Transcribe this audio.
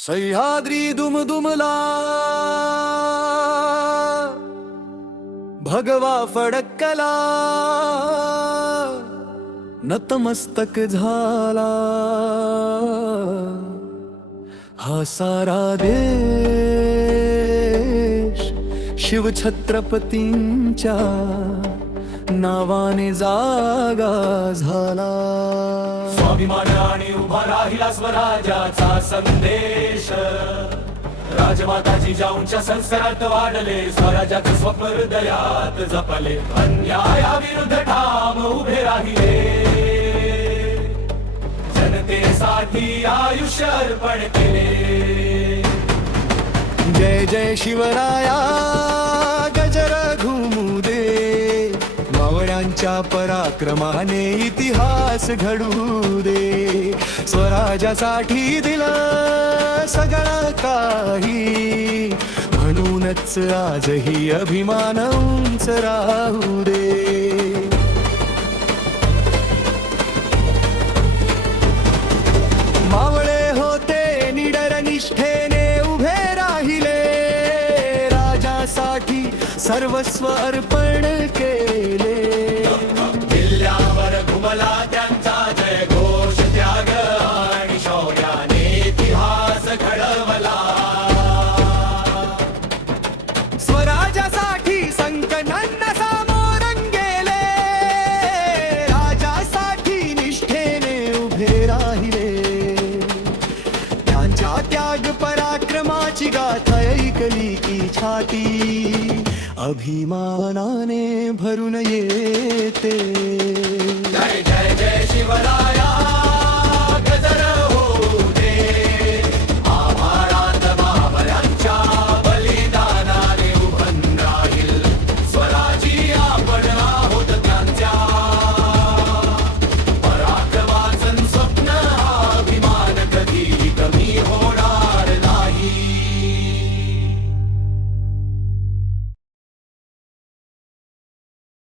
सह्याद्री दुमदुमला भगवा फडकला नतमस्तक झाला हा सारा देश शिवछत्रपतींच्या नावाने जागा झाला. स्वाभिमान आणि उभा राहिला स्वराज्याचा संदेश. राजमाता जिजाऊंच्या संस्कारात वाढले स्वराज्याचं स्वप्न हृदयात जपले. अन्यायाविरुद्ध ठाम उभे राहिले जनतेसाठी आयुष्य अर्पण केले. जय जय शिवराया गजर घुमू दे मावळ्यांच्या पराक्रमाने इतिहास घडू दे. स्वराज्यासाठी दिलं सगळं काही म्हणूनच आजही अभिमान उंच राहू दे. मावळे होते निडर निष्ठेने उभे राहिले राजासाठी सर्वस्व अर्पण केले. किल्ल्यावर घुमला त्यांचा जय घोष त्याग आणि शौर्याने इतिहास घडवला. स्वराज्यासाठी संकटांना सामोरं गेले राजासाठी निष्ठेने उभे राहिले. त्यांच्या त्याग पराक्रमाची गाथा ऐकली की छाती अभिमानाने भरून येते. जय जय जय शिवराया.